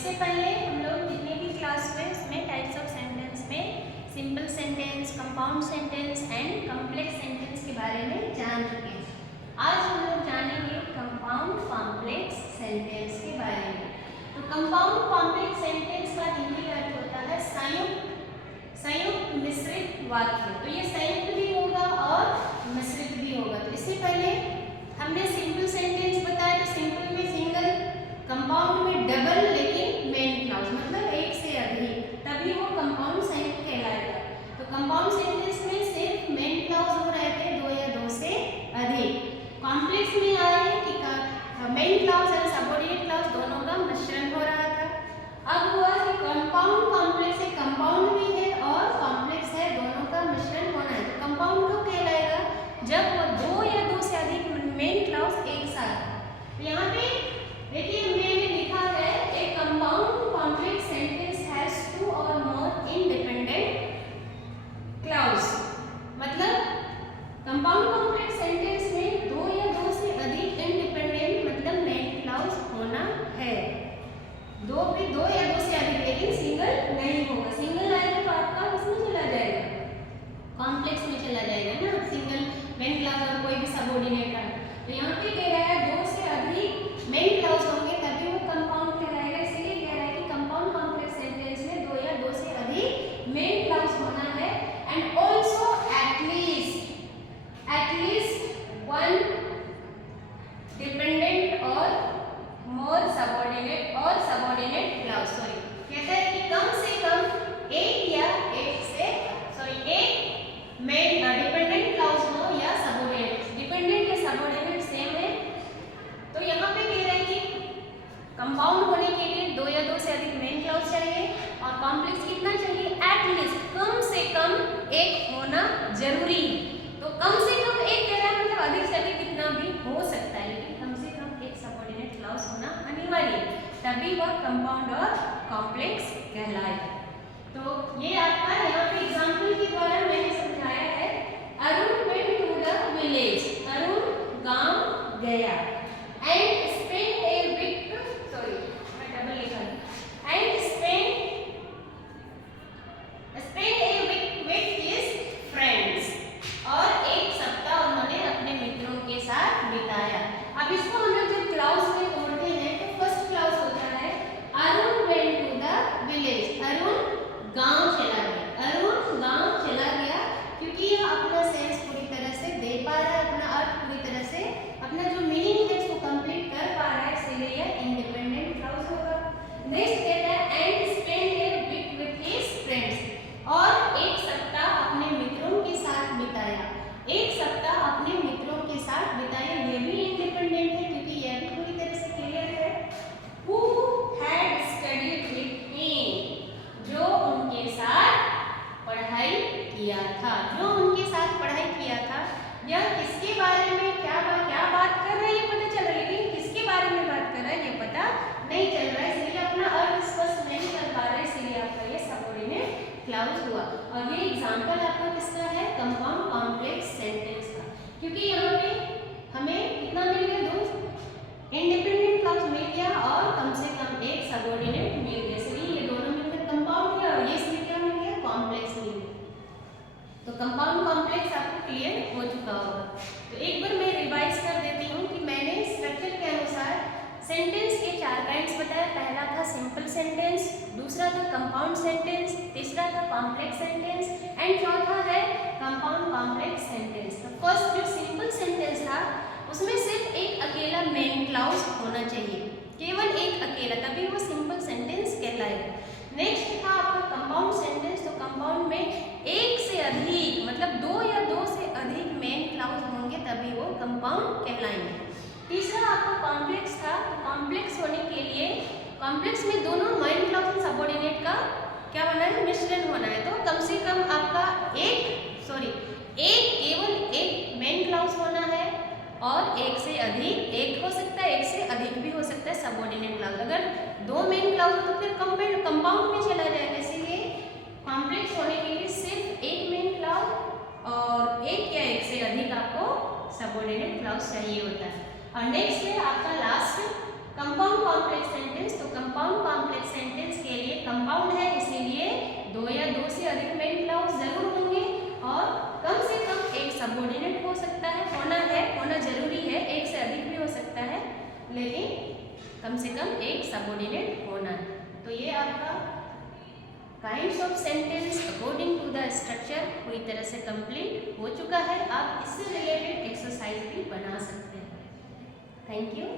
इससे पहले हम लोग जितने भी क्लास हुए उसमें टाइप्स ऑफ सेंटेंस में simple sentence, compound sentence and complex sentence के बारे में जान चुके हैं। आज हम लोग जानेंगे कंपाउंड कॉम्प्लेक्स सेंटेंस के बारे में। तो कंपाउंड कॉम्प्लेक्स सेंटेंस का हिंदी अर्थ होता है संयुक्त मिश्रित वाक्य। तो ये संयुक्त भी होगा और मिश्रित भी होगा। तो इससे पहले हमने सिंपल सेंटेंस बताया, तो सिंपल में सिंगल, कंपाउंड में डबल लेकिन मेन क्लॉज मतलब एक से अधिक, तभी वो कंपाउंड संयुक्त कहलाएगा। तो कंपाउंड सेंटेंस में सिर्फ मेन क्लॉज हो रहे थे, दो या दो से अधिक। कॉम्प्लेक्स में आए कि मेन क्लॉज और सबऑर्डिनेट क्लॉज दोनों का मिश्रण हो रहा था। अब हुआ कि कंपाउंड कॉम्प्लेक्स है, कंपाउंड भी है और कॉम्प्लेक्स है, दोनों का मिश्रण होना है। तो कंपाउंड को कहलाएगा जब वो दो या दो से अधिक मेन क्लॉज एक साथ। यहाँ पे देखिए मैंने लिखा है एक compound complex sentence has two और मोर इंडिपेंडेंट क्लॉज। मतलब कंपाउंड कॉम्प्लेक्स सेंटेंस में दो या दो से अधिक इंडिपेंडेंट मतलब मेन क्लॉज होना है। दो या दो से अधिक, लेकिन सिंगल नहीं होगा। सिंगल आएगा तो आपका किसमें चला जाएगा, कॉम्प्लेक्स में चला जाएगा ना। सिंगल मेन क्लॉज और कोई भी सबऑर्डिनेट है। तो यहाँ पे कह रहा है दो से अधिक मेन क्लॉज होंगे तभी वो कंपाउंड कहलाएगा। इसलिए कह रहा है कि कंपाउंड कॉम्प्लेक्स सेंटेंस में दो या दो से अधिक मेन क्लॉज होना है and also at least one dependent और मोर सबऑर्डिनेट क्लॉज। सॉरी, कहता है कि कम से कम एक मेन डिपेंडेंट क्लॉज हो या सबऑर्डिनेट। डिपेंडेंट या सबऑर्डिनेट सेम है। तो यहाँ पे कह रहे हैं कि कंपाउंड होने के लिए दो या दो से अधिक मेन क्लॉज चाहिए और कॉम्प्लेक्स कितना चाहिए, एटलीस्ट कम से कम एक होना जरूरी। तो कम से कम एक कह रहा है मतलब अधिक से अधिक कितना भी हो सकता है, लेकिन कम से कम एक सबऑर्डिनेट क्लॉज होना अनिवार्य है, तभी वह कंपाउंड और कॉम्प्लेक्स कहलाएगा। तो ये आपका यहाँ पे एग्जाम्पल के द्वारा मैंने समझाया है। Arun went to the village, Arun गांव गया and spend a week, sorry मैं डबल लिखा है, and spend a week with his friends, और एक सप्ताह उन्होंने अपने मित्रों के साथ बिताया। अब इसको हम लोग जब क्लाउज में तोड़ते हैं तो फर्स्ट क्लाउज होता है Arun went to the village, Arun गांव चला गया। अरुण गांव चला गया क्योंकि यह अपना सेंस पूरी तरह से दे पा रहा है, अपना अर्थ पूरी तरह से, अपना जो मीनिंग है उसको कंप्लीट कर पा रहा है, इसलिए यह इंडिपेंडेंट क्लॉज होगा। नेक्स्ट कहता है and spend a week with his friends, और एक सप्ताह अपने मित्रों के साथ बिताया। एक सप्ताह अपने मित्रों के साथ बिताया, ये भी इंडिपेंडेंट है क्योंकि यह भी पूरी तरह से क्लियर है। Who had studied with him, जो उनके साथ पढ़ाई किया था, यह किसके बारे में क्या बात कर रहा है ये पता चल रहा है, लेकिन किसके बारे में बात कर रहा है ये पता नहीं चल रहा है, इसलिए अपना अर्थ स्पष्ट नहीं कर पा रहा है, इसलिए आपका ये सबऑर्डिनेट क्लॉज हुआ। और ये एग्जांपल आपका किसका है, कंपाउंड कॉम्प्लेक्स सेंटेंस का, क्योंकि यहाँ पे हमें कितना मिल गया, दो इंडिपेंडेंट क्लॉज मिल गया और कम से कम एक सबऑर्डिनेट मिल गया, इसलिए ये दोनों मिलकर कंपाउंड है और ये इसमें क्या मिल गया, कॉम्प्लेक्स मिल गया। तो कंपाउंड कॉम्प्लेक्स आपको क्लियर हो चुका होगा। तो एक बार मैं रिवाइज कर देती हूँ कि मैंने स्ट्रक्चर के अनुसार सेंटेंस के चार काइंड्स बताया। पहला था सिंपल सेंटेंस, दूसरा था कंपाउंड सेंटेंस, तीसरा था कॉम्प्लेक्स सेंटेंस एंड चौथा है कंपाउंड कॉम्प्लेक्स सेंटेंस। तो फर्स्ट जो सिंपल सेंटेंस था उसमें सिर्फ एक अकेला मेन क्लॉज होना चाहिए, केवल एक अकेला, तभी वो सिंपल सेंटेंस कहलाएगा। नेक्स्ट था आपका कंपाउंड सेंटेंस, तो कंपाउंड में एक से अधिक मतलब दो या दो से अधिक मेन क्लॉज होंगे तभी वो कंपाउंड कहलाएंगे। तीसरा आपका कॉम्प्लेक्स था, तो कॉम्प्लेक्स होने के लिए कॉम्प्लेक्स में दोनों मेन क्लॉज और सबऑर्डिनेट का क्या होना है, मिश्रण होना है। तो कम से कम आपका केवल एक मेन क्लॉज होना है और एक से अधिक, एक हो सकता है एक से अधिक भी हो सकता है सबऑर्डिनेट क्लॉज। अगर दो मेन क्लॉज हो तो फिर कंपाउंड में चला जाएगा, इसीलिए कॉम्प्लेक्स होने के लिए सिर्फ एक मेन क्लॉज और एक या एक से अधिक आपको सबऑर्डिनेट क्लॉज चाहिए होता है। और नेक्स्ट है आपका लास्ट कंपाउंड कॉम्प्लेक्स सेंटेंस, तो कंपाउंड कॉम्प्लेक्स सेंटेंस के लिए कंपाउंड है इसीलिए दो या दो से अधिक मेन क्लाउज जरूर होंगे और कम से कम एक सबऑर्डिनेट हो सकता है, होना जरूरी है, एक से अधिक भी हो सकता है लेकिन कम से कम एक सबऑर्डिनेट होना है। तो ये आपका kinds of sentence according to the structure पूरी तरह से कंप्लीट हो चुका है। आप इससे रिलेटेड एक्सरसाइज भी बना सकते हैं। Thank you.